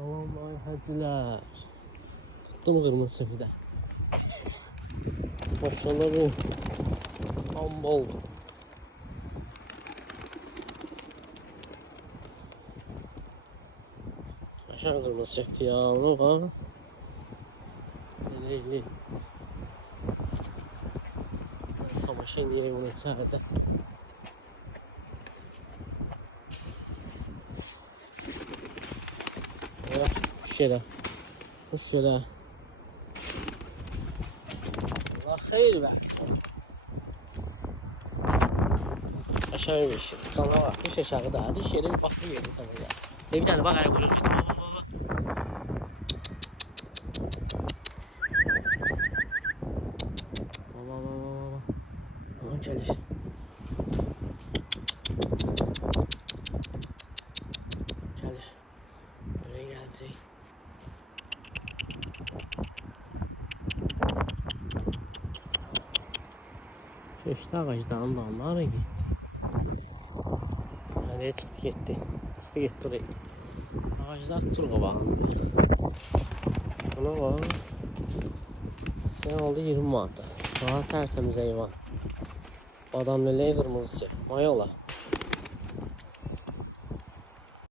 Salam həcilər. Tutdum qırmızı sefidə. Maşallah bu sambol. Aşağı kırmızı çekti ya. Ona bak. Neyli. Tamaşa ineyim bunu içeride. Şöyle. Şöyle. Allah hayır versin. Aşağı bir şey. Sana bak. Düş aşağı daha. Düş yere bir baktım yedi sana ya. Ne bir tane bak hele kuyruk dedi. Bak. Baba. Çalış. Çalış. Buraya gelecek. Keçdi ağacdan dallara gitti. Nereye çıktı gitti. Çıktı gitti oraya. Ağaclar tutur qabağında. Buna bak. Sen oldu 20 manata. Daha tertemiz heyvan. Badam leleği kırmızısı. Mayola.